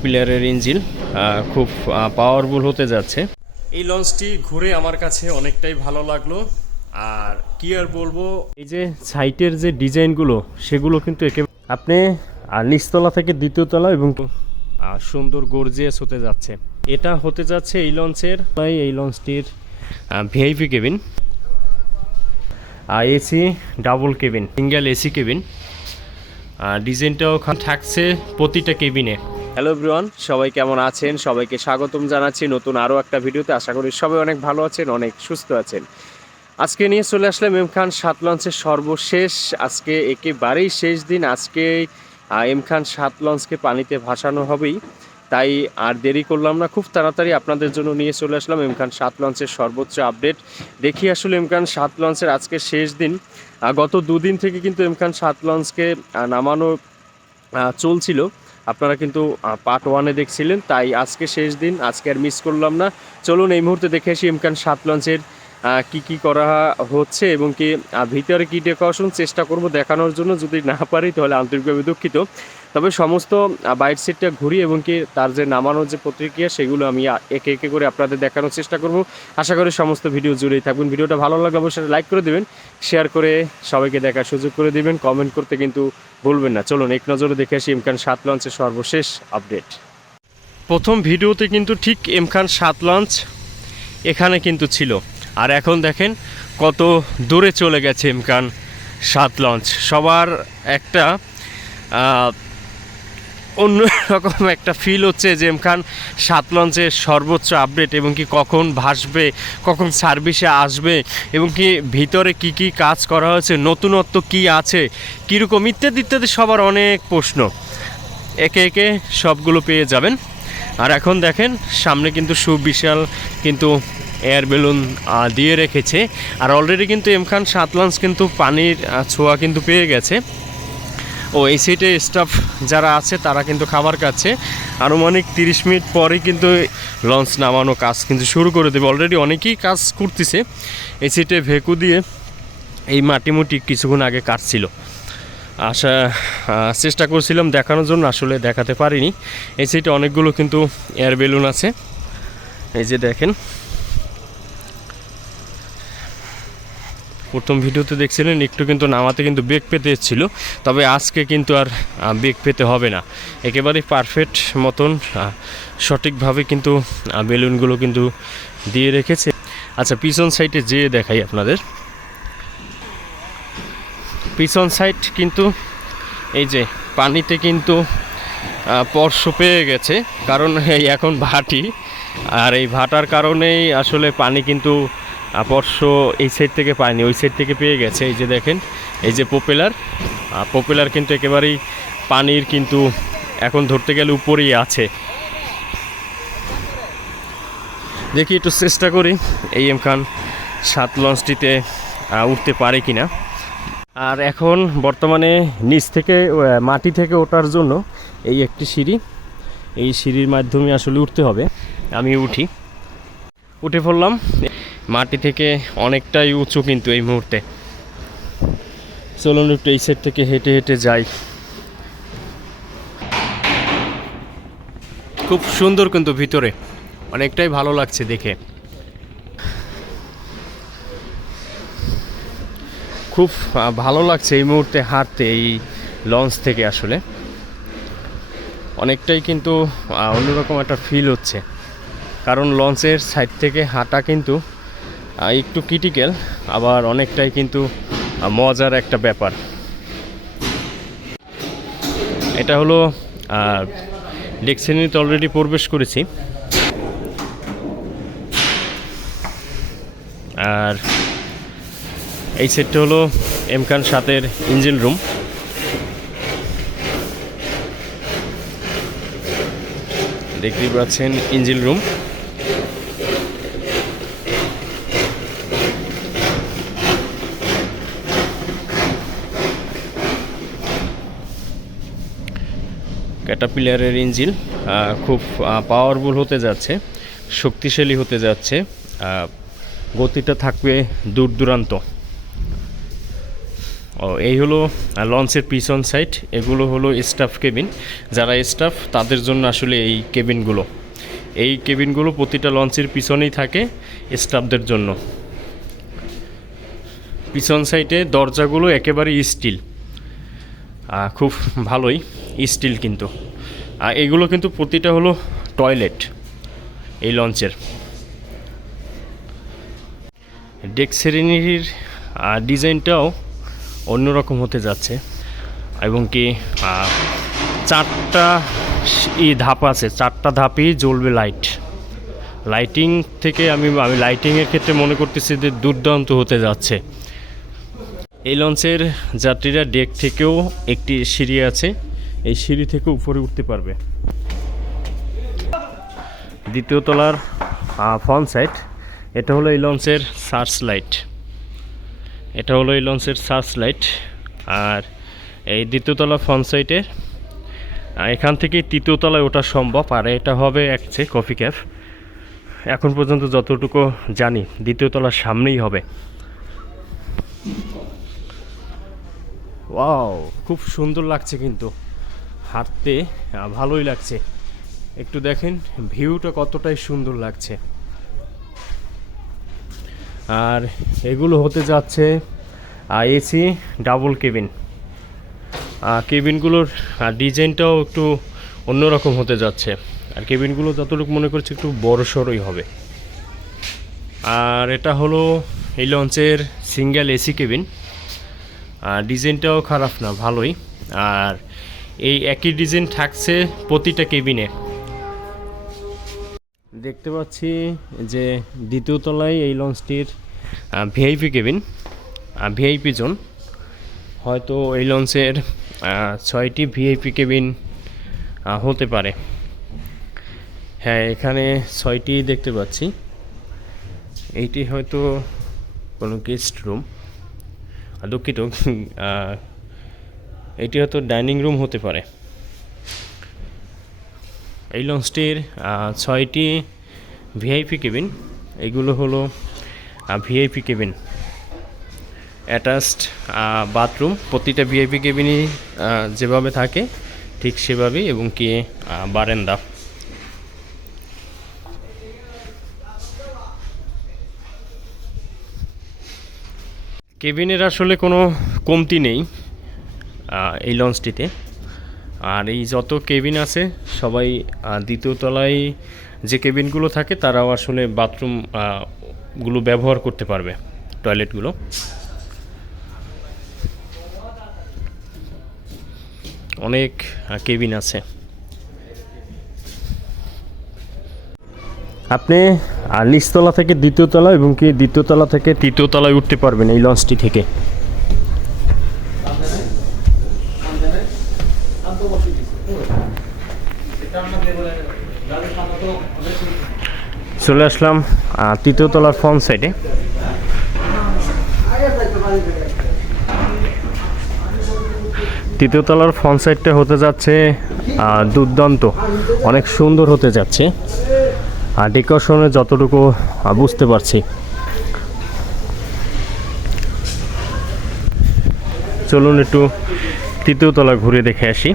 পিলারের ইঞ্জিন খুব পাওয়ারফুল হতে যাচ্ছে। এই লঞ্চটি ঘুরে আমার কাছে অনেকটাই ভালো লাগল। আর কি আর বলব এই যে সাইটের যে ডিজাইনগুলো সেগুলো কিন্তু একে আপনি আর নিচতলা থেকে দ্বিতীয় তলা এবং সুন্দর গর্জিয়াস হতে যাচ্ছে। এটা হতে যাচ্ছে এই লঞ্চের এই লঞ্চটির ভিআইপি কেবিন। আর AC double cabin. Single AC cabin. ডিজাইনটাও থাকছে প্রতিটা কেবিনে। হ্যালো এভরিওয়ান সবাই কেমন আছেন? সবাইকে স্বাগতম জানাচ্ছি নতুন আরও একটা ভিডিওতে। আশা করি সবাই অনেক ভালো আছেন, অনেক সুস্থ আছেন। আজকে নিয়ে চলে আসলাম এম খান সাত লঞ্চের সর্বশেষ, আজকে একেবারেই শেষ দিন। আজকে এম খান সাত লঞ্চকে পানিতে ভাসানো হবেই। তাই আর দেরি করলাম না, খুব তাড়াতাড়ি আপনাদের জন্য নিয়ে চলে আসলাম এম খান সাত লঞ্চের সর্বোচ্চ আপডেট। দেখি আসলে এম খান সাত লঞ্চের আজকে শেষ দিন। গত দুদিন থেকে কিন্তু এম খান সাত লঞ্চকে নামানো চলছিল। আপনারা কিন্তু পার্ট ওয়ানে দেখছিলেন, তাই আজকে শেষ দিন, আজকে আর মিস করলাম না। চলুন এই মুহূর্তে দেখে আসি এমকান সাত লঞ্চের কি কি করা হচ্ছে এবং কি ভিতরে কি ডেকোরেশন চেষ্টা করব দেখানোর জন্য যদি না পারি, তাহলে আন্তরিকভাবে দুঃখিত। তবে সমস্ত বাইট সিটটা ঘুরি এবং কি তার যে নামানোর যে প্রতিক্রিয়া সেগুলো আমি একে একে করে আপনাদের দেখানোর চেষ্টা করব। আশা করি সমস্ত ভিডিও জুড়েই থাকবেন। ভিডিওটা ভালো লাগলে অবশ্যই লাইক করে দেবেন, শেয়ার করে সবাইকে দেখার সুযোগ করে দিবেন, কমেন্ট করতে কিন্তু ভুলবেন না। চলুন, এক নজরে দেখে আসি ইমকান সাত লঞ্চের সর্বশেষ আপডেট। প্রথম ভিডিওতে কিন্তু ঠিক এমখান সাত লঞ্চ এখানে কিন্তু ছিল। আর এখন দেখেন কত দূরে চলে গেছে এমকান সাত লঞ্চ। সবার একটা অন্যরকম একটা ফিল হচ্ছে যে এমখান সাত লঞ্চের সর্বোচ্চ আপডেট এবং কি কখন ভাসবে, কখন সার্ভিসে আসবে এবং কি ভিতরে কি কি কাজ করা হয়েছে, নতুনত্ব কি আছে, কীরকম ইত্যাদি ইত্যাদি সবার অনেক প্রশ্ন। একে একে সবগুলো পেয়ে যাবেন। আর এখন দেখেন, সামনে কিন্তু সুবিশাল কিন্তু এয়ার বেলুন দিয়ে রেখেছে। আর অলরেডি কিন্তু এমখান সাত লঞ্চ কিন্তু পানির ছোঁয়া কিন্তু পেয়ে গেছে। ও এই সিটে স্টাফ যারা আছে, তারা কিন্তু খাবার খাচ্ছে। আনুমানিক তিরিশ মিনিট পরে কিন্তু লঞ্চ নামানো কাজ কিন্তু শুরু করে দেবে। অলরেডি অনেকেই কাজ করতেছে। এই সিটে ভেকু দিয়ে এই মাটিমুটি কিছুক্ষণ আগে কাটছিল। আশা চেষ্টা করছিলাম দেখানোর জন্য, আসলে দেখাতে পারিনি। এই সিটে অনেকগুলো কিন্তু এয়ার বেলুন আছে। এই যে দেখেন প্রথম ভিডিওতে দেখছিলেন একটু কিন্তু নামাতে কিন্তু বেগ পেতে এসেছিল তবে আজকে কিন্তু আর বেগ পেতে হবে না। একেবারেই পারফেক্ট মতন সঠিকভাবে কিন্তু বেলুনগুলো কিন্তু দিয়ে রেখেছে। আচ্ছা পিছন সাইডে যেয়ে দেখাই আপনাদের। পিছন সাইড কিন্তু এই যে পানিতে কিন্তু আহ, স্পর্শ পেয়ে গেছে কারণ এখন ভাটি আর এই ভাটার কারণেই আসলে পানি কিন্তু আহ, এই সাইড থেকে পায়নি ওই সাইড থেকে পেয়ে গেছে। এই যে দেখেন এই যে পপুলার পপুলার কিন্তু একেবারেই পানির কিন্তু এখন ধরতে গেলে উপরেই আছে। দেখি একটু চেষ্টা করি এই এম খান সাত লঞ্চটিতে উঠতে পারে কি না আর এখন বর্তমানে নিচ থেকে মাটি থেকে ওঠার জন্য এই একটি সিঁড়ি এই সিঁড়ির মাধ্যমে আসলে উঠতে হবে। আমি উঠি। উঠে পড়লাম। মাটি থেকে অনেকটাই উঁচু কিন্তু এই মুহূর্তে। চলুন একটু এই সাইড থেকে হেঁটে হেঁটে যাই। খুব সুন্দর কিন্তু ভিতরে। অনেকটাই ভালো লাগছে দেখে। খুব ভালো লাগছে এই মুহূর্তে হাঁটতে এই লঞ্চ থেকে আসলে। অনেকটাই কিন্তু অন্যরকম একটা ফিল হচ্ছে। কারণ লঞ্চের সাইড থেকে হাঁটা কিন্তু একটু ক্রিটিক্যাল আবার অনেকটাই কিন্তু মজার একটা ব্যাপার। এটা হলো ডেক অলরেডি প্রবেশ করেছি। আর এই সেটটা হলো এমকান সাতের ইঞ্জিন রুম দেখতেই পাচ্ছেন ইঞ্জিন রুম ক্যাটাপিলারের ইঞ্জিন খুব পাওয়ারফুল হতে যাচ্ছে, শক্তিশালী হতে যাচ্ছে গতিটা থাকবে দূর দূরান্ত ও, এই হলো লঞ্চের পিছন সাইড এগুলো হলো স্টাফ কেবিন যারা স্টাফ তাদের জন্য আসলে এই কেবিনগুলো এই কেবিনগুলো প্রতিটা লঞ্চের পিছনেই থাকে স্টাফদের জন্য। পিছন সাইডে দরজাগুলো একেবারে স্টিল খুব ভালোই। স্টিল কিন্তু। আর এগুলো কিন্তু প্রতিটা হলো টয়লেট এই লঞ্চের। ডেক শ্রেণির ডিজাইনটাও অন্যরকম হতে যাচ্ছে। এবং কি চারটা ই ধাপ আছে, চারটা ধাপেই জ্বলবে লাইট। লাইটিং থেকে আমি আমি লাইটিংয়ের ক্ষেত্রে মনে করতেছি যে দুর্দান্ত হতে যাচ্ছে। এই লঞ্চের যাত্রীরা ডেক থেকেও একটি সিঁড়ি আছে। এই সিঁড়ি থেকে উপরে উঠতে পারবে। দ্বিতীয় তলার ফ্রন্ট সাইড এটা হলো এই লঞ্চের সার্চ লাইট এটা হলো এই লঞ্চের সার্চ লাইট আর এই দ্বিতীয়তলা ফ্রন্ট সাইডের এখান থেকে তৃতীয় তলায় ওঠা সম্ভব, আর এটা হবে একচে কফি ক্যাফ এখন পর্যন্ত যতটুকু জানি, দ্বিতীয় তলার সামনেই হবে। ওয়াও, খুব সুন্দর লাগছে কিন্তু। হাঁটতে ভালোই লাগছে। একটু দেখেন, ভিউটা কতটাই সুন্দর লাগছে। আর এগুলো হতে যাচ্ছে এসি ডাবল কেবিন। কেবিনগুলোর ডিজাইনটাও একটু অন্যরকম হতে যাচ্ছে। আর কেবিনগুলো যতটুকু মনে করছি একটু বড় সড়ই হবে। আর এটা হলো এই লঞ্চের সিঙ্গেল এসি কেবিন। ডিজাইনটাও খারাপ না, ভালোই। আর এই একই ডিজাইন থাকছে প্রতিটা কেবিনে। দেখতে পাচ্ছি যে দ্বিতীয় তলায় এই লঞ্চটির ভিআইপি কেবিন ভিআইপি জোন। হয়তো এই লঞ্চের ছয়টি ভিআইপি কেবিন হতে পারে। হ্যাঁ এখানে ছয়টি দেখতে পাচ্ছি। এইটি হয়তো কোনো গেস্ট রুম। দুঃখিত এটি হয়তো ডাইনিং রুম হতে পারে। এই লঞ্চটির ছয়টি ভিআইপি কেবিন। এগুলো হলো ভিআইপি কেবিন, অ্যাটাচড বাথরুম। প্রতিটা ভিআইপি কেবিনই যেভাবে থাকে, ঠিক সেভাবেই এবং কি বারান্দা। কেবিনের আসলে কোনো কমতি নেই। এই লঞ্চটিতে। আর এই যত কেবিন আছে সবাই দ্বিতীয় তলায় যে কেবিনগুলো থাকে তারাও আসলে বাথরুম আহ, গুলো ব্যবহার করতে পারবে টয়লেটগুলো। অনেক কেবিন আছে। আপনি নিচতলা থেকে দ্বিতীয় তলা এবং কি দ্বিতীয় তলা থেকে তৃতীয় তলায় উঠতে পারবেন এই লঞ্চটি থেকে। চলে আসলাম আহ, তৃতীয় তলার ফ্রন্ট সাইডে তৃতীয় তলার ফ্রন্ট সাইডটা হতে যাচ্ছে দুর্দান্ত অনেক সুন্দর হতে যাচ্ছে। আর ডেকোরেশনে যতটুকু বুঝতে পারছি। চলুন একটু তৃতীয় তলা ঘুরে দেখে আসি।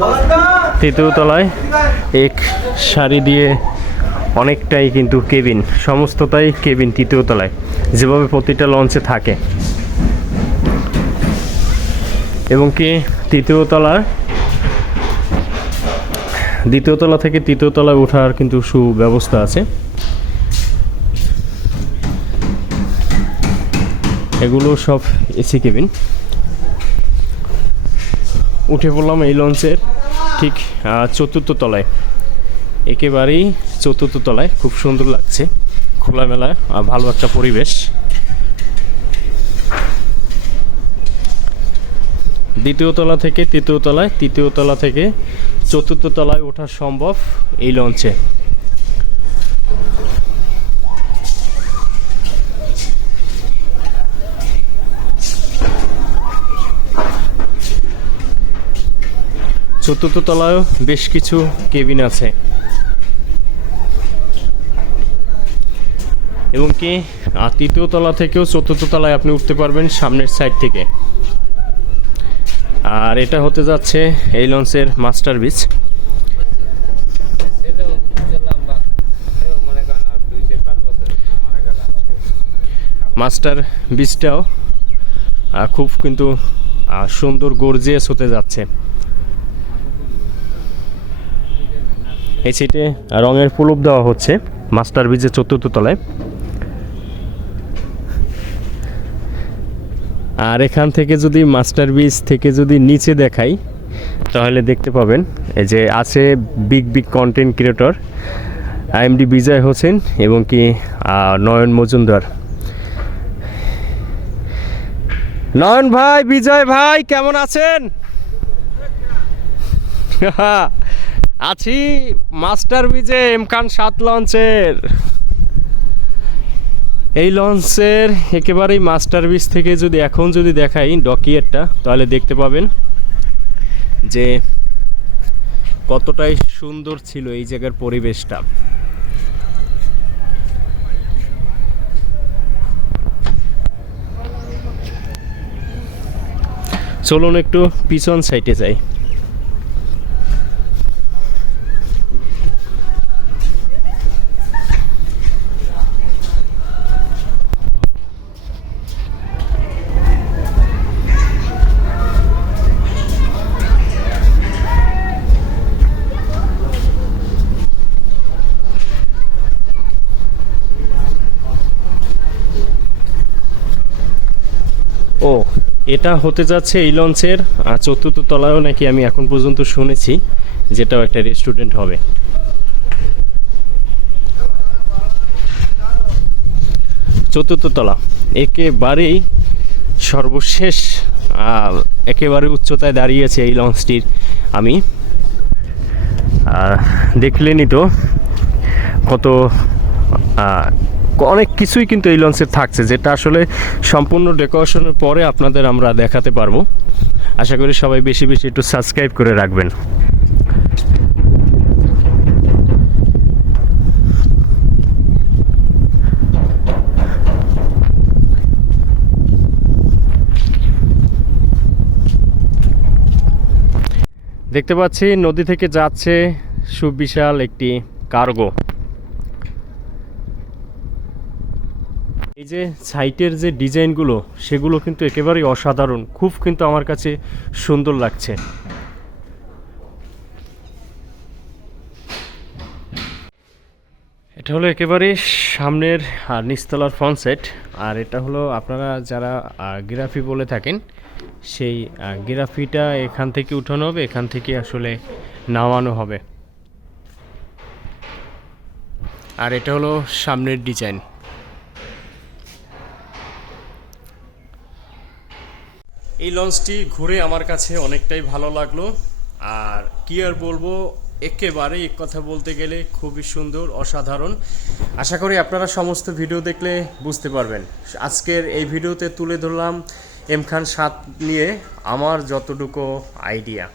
মালাটা তৃতীয় তলায় এক সারি দিয়ে অনেকটাই কিন্তু কেবিন সমস্তটাই কেবিন তৃতীয় তলায়। যেভাবে প্রতিটা লঞ্চে থাকে। এবং কি তৃতীয় তলার দ্বিতীয় তলা থেকে তৃতীয় তলায় ওঠার কিন্তু সুব্যবস্থা আছে। এগুলো সব এসি কেবিন উঠে পড়লাম এই লঞ্চের ঠিক চতুর্থ তলায়। একেবারেই চতুর্থ তলায়, খুব সুন্দর লাগছে, খোলামেলা ভালো একটা পরিবেশ। দ্বিতীয় তলা থেকে, তৃতীয় তলায়, তৃতীয় তলা থেকে চতুর্থ তলায় ওঠা সম্ভব এই লঞ্চে চতুর্থ তলায়ও বেশ কিছু কেবিন আছে। এবং কি তৃতীয় তলা থেকেও চতুর্থ তলায় আপনি উঠতে পারবেন সামনের সাইড থেকে। আর এটা হতে যাচ্ছে এই লঞ্চের মাস্টার বিচ। মাস্টার বিচটাও খুব কিন্তু সুন্দর গর্জিয়াস হতে যাচ্ছে। এই সিটে রঙের প্রলোভ দেওয়া হচ্ছে, মাস্টার বিচের চতুর্থ তলায়। আর এখান থেকে যদি মাস্টার বিচ থেকে যদি নিচে দেখাই, তাহলে দেখতে পাবেন, এই যে আছে big big content creator IMD Bijoy Hossain এবং কি নয়ন মজুমদার। নয়ন ভাই, বিজয় ভাই, কেমন আছেন? আছি মাস্টার বিজে এমকান সাত লঞ্চের। এই লঞ্চের একেবারেই মাস্টার বিচ থেকে যদি এখন যদি দেখাই ডকিয়েটটা, তাহলে দেখতে পাবেন যে কতটাই সুন্দর ছিল এই জায়গার পরিবেশটা। চলুন একটু পিছন সাইডে যাই। এটা হতে যাচ্ছে এই লঞ্চের চতুর্থ তলায়ও নাকি আমি এখন পর্যন্ত শুনেছি যেটাও একটা রেস্টুরেন্ট হবে। চতুর্থ তলা, একেবারেই সর্বশেষ একেবারে উচ্চতায় দাঁড়িয়েছে এই লঞ্চটির আমি। দেখলেনি তো কত অনেক কিছুই কিন্তু এই লঞ্চে থাকছে, যেটা আসলে সম্পূর্ণ ডেকোরেশনের পরে আপনাদের আমরা দেখাতে পারব। আশা করি সবাই বেশি বেশি একটু সাবস্ক্রাইব করে রাখবেন। দেখতে পাচ্ছি, নদী থেকে যাচ্ছে সুবিশাল একটি কার্গো। যে সাইটের যে ডিজাইনগুলো, সেগুলো কিন্তু একেবারেই অসাধারণ। খুব কিন্তু আমার কাছে সুন্দর লাগছে। এটা হলো একেবারে সামনের আর নিচতলার ফ্রন্ট সেট। আর এটা হলো আপনারা যারা গ্রাফি বলে থাকেন, সেই গ্রাফিটা এখান থেকে উঠানো হবে, এখান থেকে আসলে নামানো হবে। আর এটা হলো সামনের ডিজাইন। এই লঞ্চটি ঘুরে আমার কাছে অনেকটাই ভালো লাগল। আর কি আর বলব, একেবারে এক কথা বলতে গেলে খুবই সুন্দর, অসাধারণ। আশা করি আপনারা সমস্ত ভিডিও দেখলে বুঝতে পারবেন। আজকের এই ভিডিওতে তুলে ধরলাম এম খান সাত নিয়ে আমার যতটুকু আইডিয়া।